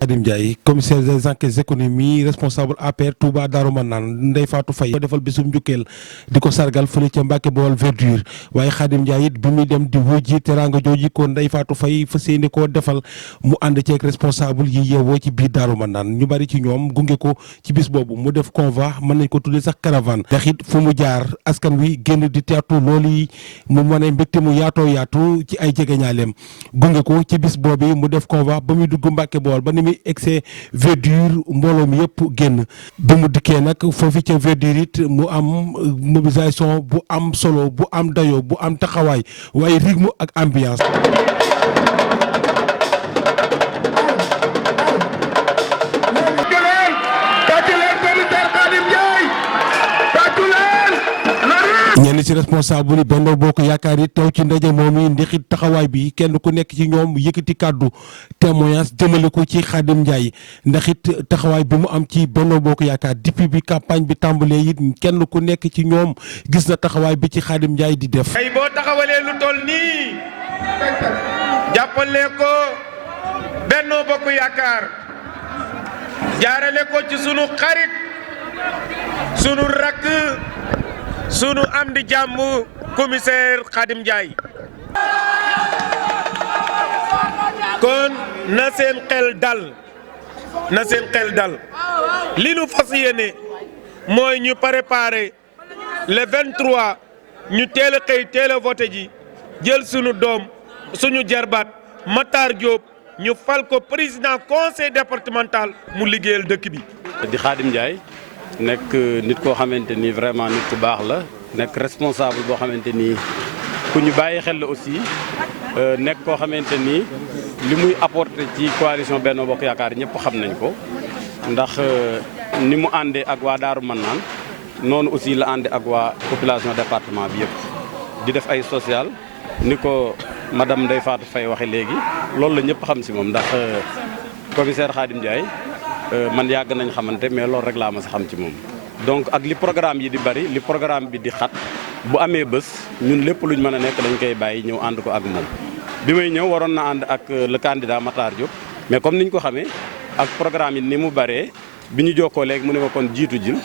Khadim Ndiaye commissaire des enquêtes économiques responsable APR Touba Darou Manane Ndeye Fatou Faye ko defal bisum njukkeel di ko sargal fële ca Mbacke Bawol verdure waaye Khadim Ndiaye it bi muy dem di wuji teraanga jooji ko Ndeye Fatou Faye fas yéene koo defal mu ànd ceeg responsable yi yeewoo ci biir Darou Manane ñu bari ci ñoom gunge ko ci bis boobu mu def convoi mën nañ ko tuddee sax caravane ndax it fu mu jaar askan wi génn di teertu loolu yi mu mën a mbégte mu yaatoo yaatu ci ay jegeñaaleem gunge ko ci bis boobu mu def convoi ba muy dugg Mbacke Bawol ba ni excès verdure mbooloo mi yëpp génn bi mu dikkee nag foofu ca verdure it mu am mobilisation bu am solo bu am dayo bu am taxawaay waaye rythme ak ambiance. ñenn ci responsable yi Benno Bokk Yaakaar yi teew ci ndaje moom yi ndexit taxawaay bi kenn ku nekk ci ñoom yëkkati kàddu témoignage jëmale ko ci Khadim Ndiaye ndaxit taxawaay bi mu am ci Benno Bokk Yaakaar depuis bi campagne bi tàmbalee it kenn ku nekk ci ñoom gis na taxawaay bi ci Khadim Ndiaye di def. tey boo taxawalee lu toll nii jàppale ko Benno Bokk Yaakaar jaarale ko ci sunu xarit sunu rakk sunu am di jàmm commissaire Khadim Ndiaye kon na seen xel dal li nu fas yéene mooy ñu préparer le 23 ñu teel a xëy teel a voté ji jël sunu doom suñu jarbaat Matar Diop ñu fal ko président conseil départemental mu liggéeyal dëkk bi. di Khadim Ndiaye nekk nit koo xamante ni vraiment nit ku baax la nekk responsable boo xamante ni ku ñu bàyyi xel la aussi nekk koo xamante ni li muy apporter ci coalition Benno Bokk Yaakaar ñëpp xam nañ ko ndax ni mu àndee ak waa Darou Manane noonu aussi la àndee ak waa population département bi yëpp di def ay social ni ko madame Ndeye Fatou Faye waxe léegi loolu la ñëpp xam si moom ndax commissaire Khadim Ndiaye man yàgg nañ xamante mais loolu rek laa ma sa xam ci moom. donc ak li programme yi di bari li programme bi di xat bu amee bés ñun lépp luñ mën a nekk dañ koy bàyyi ñëw ànd ko ak moom bi may ñëw waroon na ànd ak le candidat Matar Diop mais comme niñ ko xamee ak programme yi ni mu baree bi ñu jokkoo léegi mu ne ma kon jiitu jil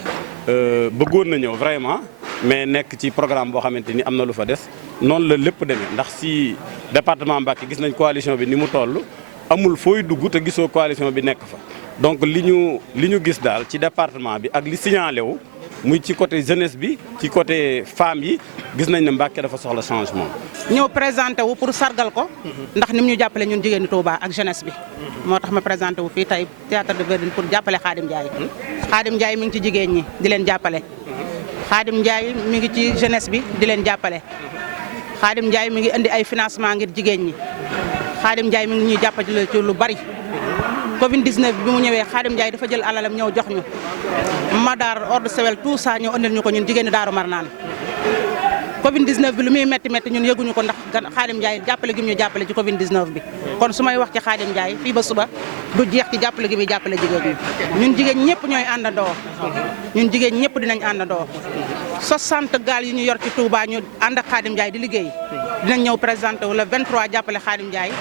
bëggoon na ñëw vraiment mais nekk ci programme boo xamante ni am na lu fa des noonu la lépp demee ndax si département Mbacké gis nañ coalition bi ni mu toll amul fooy dugg te gisoo coalition bi nekk fa donc li ñu gis daal ci département bi ak li signalé wu muy ci côté jeunesse bi ci côté femmes yi gis nañ ne Mbacké dafa soxla changement. ñëw présenté wu pour sargal ko ndax ni mu ñu jàppale ñun jigéenu Touba ak jeunesse bi moo tax ma présenté wu fii tey théâtre de verdure pour jàppale Khadim Ndiaye. Khadim Ndiaye mi ngi ci jigéen ñi di leen jàppale Khadim Ndiaye mi ngi ci jeunesse bi di leen jàppale Khadim Ndiaye mi ngi indi ay financement ngir jigéen ñi Khadim Ndiaye mi ngi ñuy jàppale ci lu bari. Covid 19 bi mu ñëwee Khadim Ndiaye dafa jël alalam ñëw jox ñu Madar ordre sewel tout ça ñëw andil ñu ko ñun jigéenu Darou Marnane Covid 19 bi lu muy métti métti ñun yëguñu ko ndax Khadim Ndiaye jàppale gi mu ñu jàppale ci Covid 19 bi kon su may wax ci Khadim Ndiaye fii ba suba du jeex ci jàppale gi muy jàppale jigéen ñi ñun jigéen ñëpp ñooy àndandoo ñun jigéen ñëpp dinañ àndandoo 60 gaal yi ñu yor ci Touba ñu ànd ak Khadim Ndiaye di liggéey dinañ ñëw présenté wu le 23 jàppale Khadim Ndiaye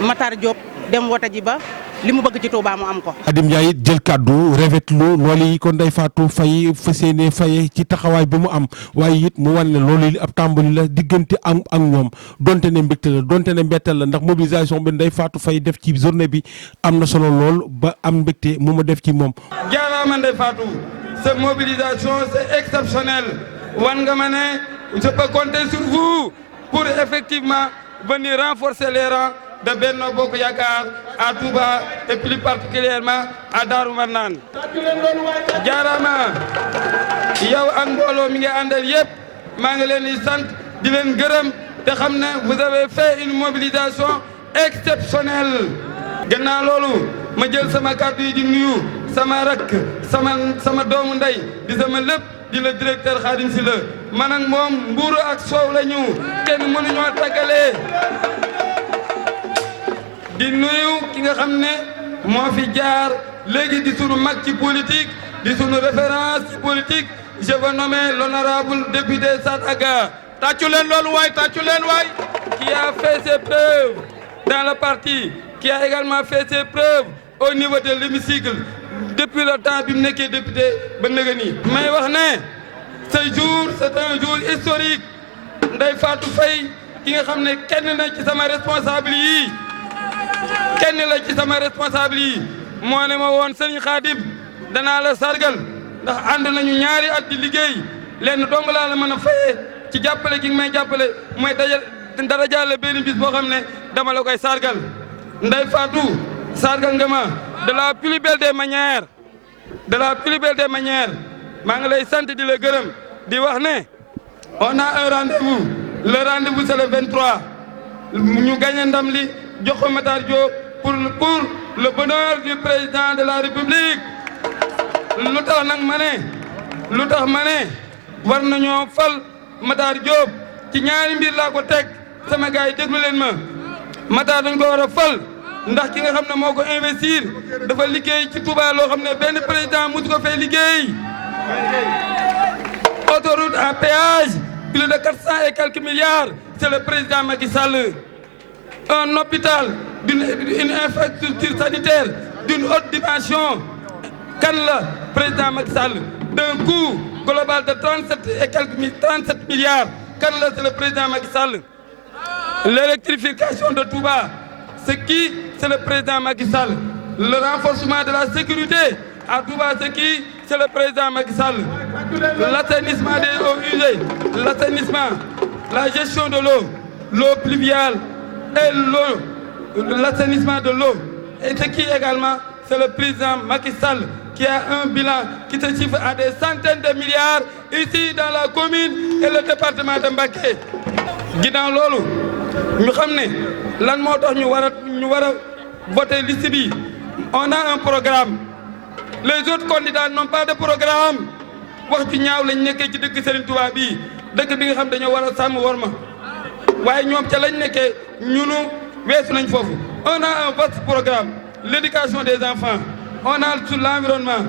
Matar Diop dem wote ji ba li mu bëgg ci Touba mu am ko. Khadim Ndiaye it jël kàddu rafetlu loolu yi kon Ndeye Fatou Faye fas yéene faye ci taxawaay bi mu am waaye it mu wan ne loolu yi ab tàmbali la diggante am ak ñoom donte ne mbégte la donte ne mbetteel la ndax mobilisation bi Ndeye Fatou Faye def ci journée bi am na solo lool ba am mbégte mu ma def ci moom. jaaraama Ndeye Fatou sa mobilisation c'est exceptionnel wan nga ma ne je peux compter sur vous pour effectivement venir renforcer les rangs de Benno Bokk Yaakaar à Touba et plus particulièrement à Darou Marnane jaaraama yow ak mbooloo mi nga àndal yëpp maa ngi leen di sant di leen gërëm te xam ne vous avez fait une mobilisation exceptionnelle gannaaw loolu ma jël sama kàddu yi di nuyu sama rakk sama doomu ndey di sama lépp di le directeur Khadim Sylla man ak moom mbuuru ak soow la ñu kenn mënuñoo tàggalee di nuyu ki nga xam ne moo fi jaar léegi di sunu mag ci politique di sunu référence ci politique je veux nommer l'honorable député Sadaga tàccu leen loolu waay tàccu leen waay qui a fait ses preuves dans le parti qui a également fait ses preuves au niveau de l'hémicycle depuis le temps bi mu nekkee député ba nëga nii. may wax ne ce jour c'est un jour historique Ndeye Fatou Faye ki nga xam ne kenn na ci sama responsable yi moo ne ma woon Serigne Khadim danaa la sargal ndax ànd nañu ñaari at di liggéey lenn dong laa la mën a fayee ci jàppale gi may jàppale mooy dara jàlle benn bis boo xam ne dama la koy sargal Ndeye Fatou sargal nga ma de la plus belle des manières maa ngi lay sant di la gërëm di wax ne on a un rendez-vous le rendez-vous c'est le 23 ñu gagné ndam li jox ko Matar Diop pour le bonheur du président de la République lu tax ma ne war nañoo fal Matar Diop ci ñaari mbir laa ko teg sama gars yi déglu leen ma Matar dañ ko war a fal ndax ki nga xam ne moo ko investir dafa liggéey ci Touba loo xam ne benn président musu ko fee liggéey autoroute à péage plus de 400 et quelques milliards c'est le président Macky Sall un hôpital une infrastructure sanitaire d'une haute dimension kan la président Macky Sall d'un coût global de 37 milliards kan la c'est le président Macky Sall l'électrification de Touba c'est le président Macky Sall le renforcement de la sécurité à Touba c'est le président Macky Sall l'assainissement des eaux usées la gestion de l'eau pluviale et l'assainissement de l'eau et également c'est le président Macky Sall qui a un bilan qui se chiffre à des centaines de milliards ici dans la commune et le département de Mbacké ginnaaw loolu ñu xam ne lan moo tax ñu war a voter liste bi on a un programme les autres candidats n'ont pas de programme wax ci ñaaw lañ nekkee ci dëkk Serigne Touba bii dëkk bi nga xam dañoo war a sàmm war ma waaye ñoom ca lañ nekkee ñunu weesu nañ foofu on a un vaste programme l'éducation des enfants on a sur l'environnement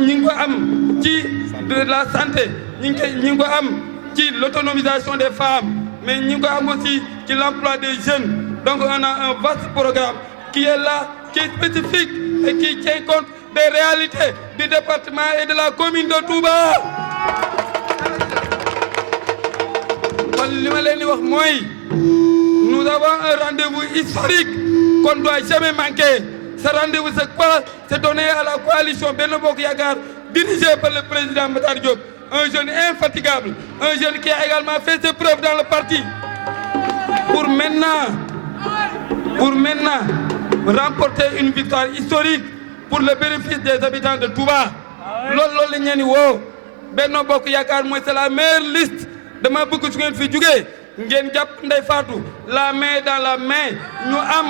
ñi ngi ko am ci de la santé ñi ngi ko am ci l'autonomisation des femmes mais ñi ngi ko am aussi ci l'emploi des jeunes donc on a un vaste programme qui est là qui est spécifique et qui tient compte des réalités du département et de la commune de Touba kon li ma leen di wax mooy nous avons un rendez-vous historique qu'on ne doit jamais manquer. Ce rendez-vous, c'est quoi? C'est donné à la coalition Benno Bokk Yakaar dirigée par le président Matar Diop, un jeune infatigable, un jeune qui a également fait ses preuves dans le parti. Pour maintenant remporter une victoire historique pour le bénéfice des habitants de Touba. loolu la ñu leen di woo Benno Bokk Yakaar mooy c'est la meilleure liste dama bëgg su ngeen fi jugee ngeen jàpp Ndeye Fatou la main dans la main ñu am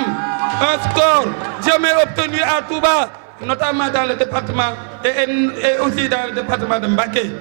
un score jamais obtenu à Touba notamment dans le département et aussi dans le département de Mbacké.